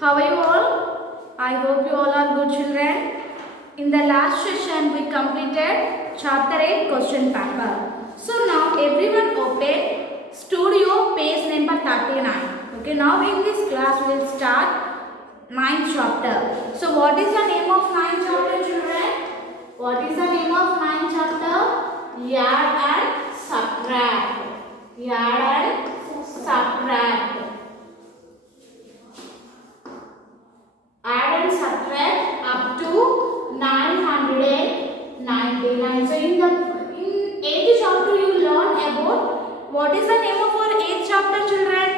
How are you all? I hope you all are good children. In the last session we completed chapter 8 question paper. So now everyone open studio page number 39. Okay, now in this class we will start 9th chapter. So what is the name of 9th chapter children? What is the name of 9th chapter? Add and subtract. Add and subtract. Add and subtract up to 999. So in 8th chapter you learn about what is the name of our 8th chapter children?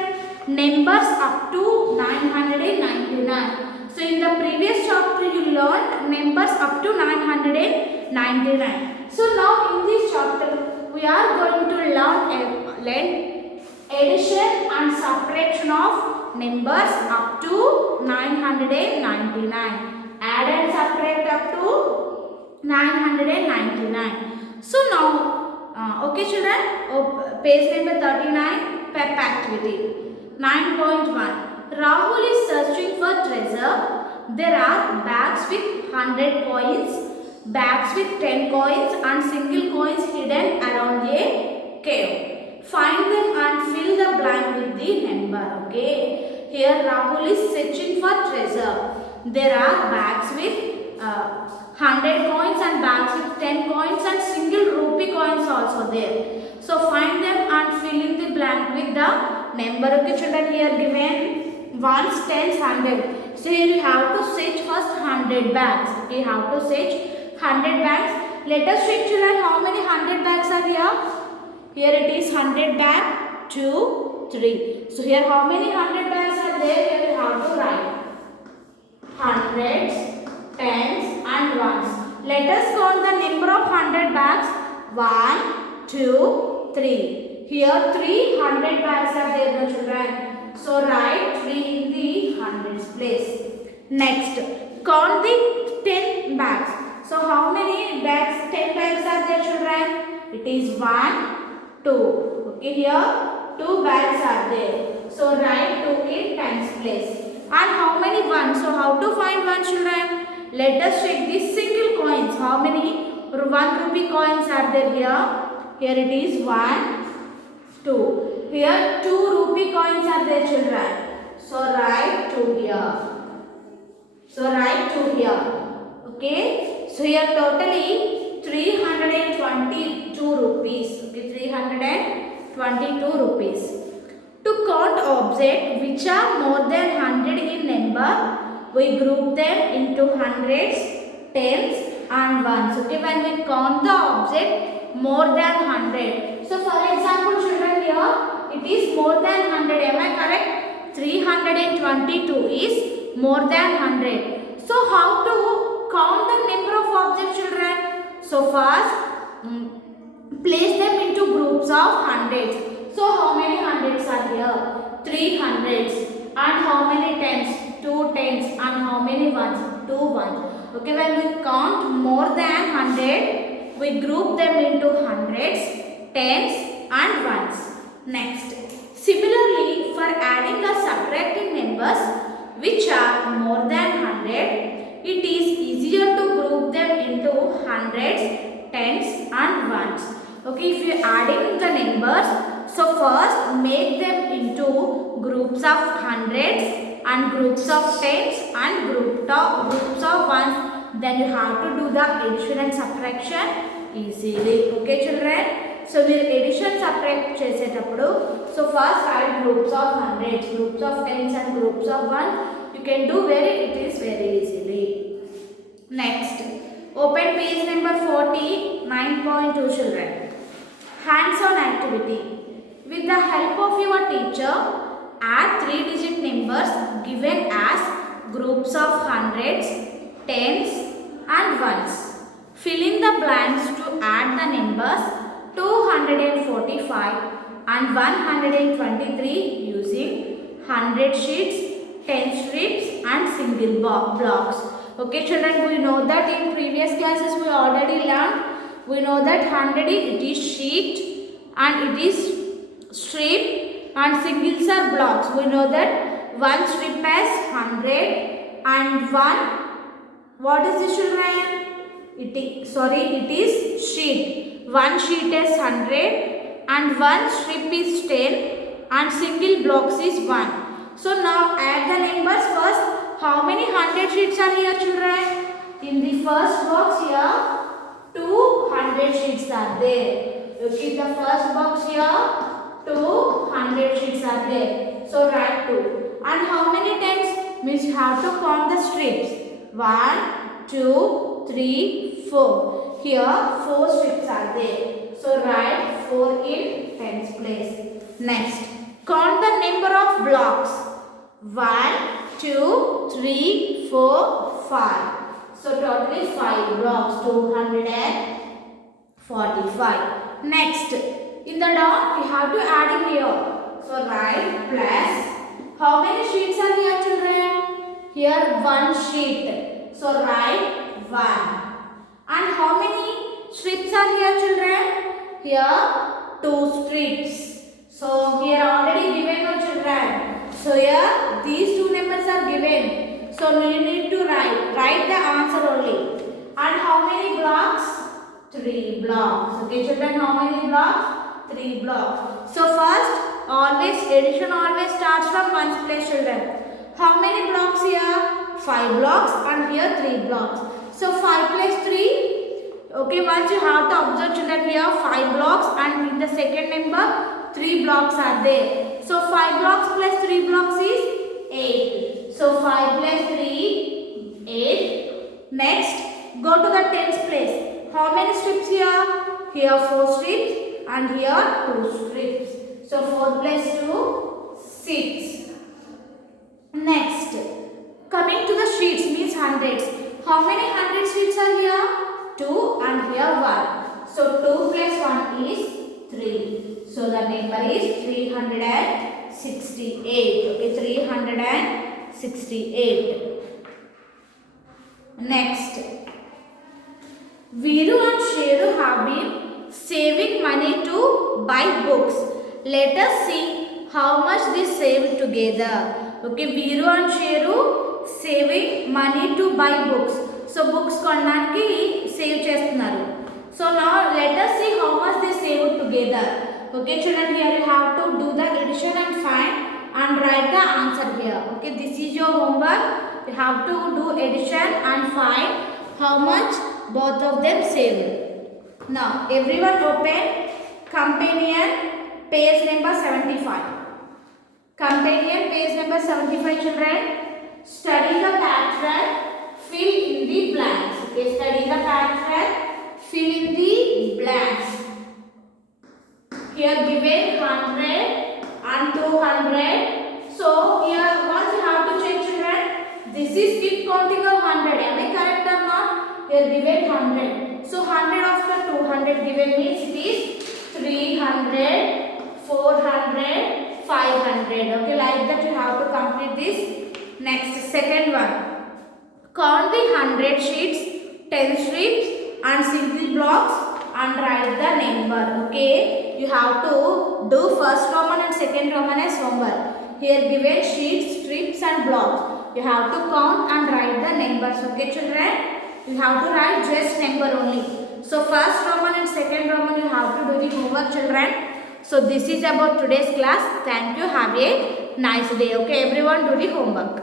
Numbers up to 999. So in the previous chapter you learned numbers up to 999. So now in this chapter we are going to learn addition and subtraction of numbers up to 999. Add and subtract up to 999. So now, okay children, page number 39, pep activity. 9.1. Rahul is searching for treasure. There are bags with 100 coins, bags with 10 coins and single coins hidden around a cave. Find them and fill the blank with the number. Okay. Here Rahul is searching for treasure. There are bags with 100 coins and bags with 10 coins and single rupee coins also there. So find them and fill in the blank with the number. Okay children, here given ones, tens, 100. So here you have to search first 100 bags. Okay, you have to search 100 bags. Let us check children how many 100 bags are here. Here it is 100 bag, 2, 3. So here how many 100 bags are there? Here we have to write hundreds, tens and ones. Let us count the number of 100 bags. 1, 2, 3. Here 300 bags are there, the children. So write 3 in the hundreds place. Next, count the 10 bags. So how many bags? 10 bags are there, children? It is 1, 2. Okay, here 2 bags are there. So write 2 in tens place. And how many ones? So how to find one children? Let us check the single coins. How many 1 rupee coins are there here? Here it is 1, 2. Here 2 rupee coins are there children. So write 2 here. So write 2 here. Okay. So here totally 322 rupees. Okay, 322 rupees. To count objects which are more than 100 in number, we group them into hundreds, tens and ones. Okay, when we count the object more than 100. So for example children, here it is more than 100. Am I correct? 322 is more than 100. So how to count the number of objects children? So first place them into groups of hundreds. So how many hundreds are here? 3 hundreds. And how many tens? 2 tens. And how many ones? 2 ones. Okay, when we count more than 100, we group them into hundreds, tens and ones. Next, similarly for adding or subtracting numbers which are more than 100, it is easier to group them into hundreds, tens and ones. Okay, if you are adding the numbers, so first make them into groups of hundreds and groups of tens and groups of ones. Then you have to do the addition and subtraction easily. Okay children. So we addition subtract చేసేటప్పుడు so first add groups of hundreds, groups of tens and groups of ones. You can do it is very easily. Next, open page number 40, 9.2 children. Hands-on activity. With the help of your teacher, add 3-digit numbers given as groups of hundreds, tens and ones. Fill in the blanks to add the numbers 245 and 123 using 100 sheets, 10 strips and single blocks. Okay children, we know that in previous classes we already learned. We know that 100 it is sheet and it is strip and singles are blocks. We know that one strip has 100 and one, what is this children? It is sheet. One sheet is 100 and one strip is 10 and single blocks is 1. So now add the numbers first. How many 100 sheets are here children? In the first box here, 200 sheets are there. Okay, the first box here, 200 sheets are there. So write 2. And how many tens? Means you have to count the strips. 1, 2, 3, 4. Here 4 strips are there. So write 4 in tens place. Next, count the number of blocks. 1, 2, 3, 4, 5. So totally 5 blocks, 245. Next, in the down we have to add in here. So write plus. How many sheets are here children? Here 1 sheet. So write 1. And how many strips are here children? Here 2 strips. So here already given no children. So here these two numbers are given. So you need to write the answer only. And how many blocks? 3 blocks. Okay children, how many blocks? 3 blocks. So first, always addition always starts from ones place children. How many blocks here? 5 blocks and here 3 blocks. So 5 plus 3. Okay, once you have to observe children here 5 blocks and in the second number 3 blocks are there. So 5 blocks plus 3 blocks is 8. So 5 plus 3, 8. Next, go to the tens place. How many strips here? Here 4 strips and here 2 strips. So 4 plus 2, 6. Next, coming to the sheets means hundreds. How many 100 sheets are here? 2 and here 1. So 2 plus 1 is 3. So the number is 368. Okay, 368. Next, Veeru and Sheru have been saving money to buy books. Let us see how much they saved together. Okay, Veeru and Sheru saving money to buy books. So books కొనడానికి save చేస్తున్నారు. So now let us see how much they saved together. Okay children, here you have to do the addition and find and write the answer here. Okay, this is your homework. You have to do addition and find how much both of them saved. Now everyone open companion page number 75. Companion page number 75 children. Study the pattern, fill in the blanks. Okay, study the pattern, fill in the blanks. Here given 100 and 200. So here once you have to check children, this is keep counting of 100. Am I correct or not? Here given 100. So 100 after 200 given means it is 300, 400, 500. Okay, like that you have to complete this. Next, second one. Count the 100 sheets, 10 strips and single blocks and write the number. Okay, you have to do first Roman and second Roman as homework. Here given sheets, strips and blocks. You have to count and write the numbers. Okay children, you have to write just number only. So first Roman and second Roman you have to do the homework children. So this is about today's class. Thank you. Have a nice day. Okay everyone, do the homework.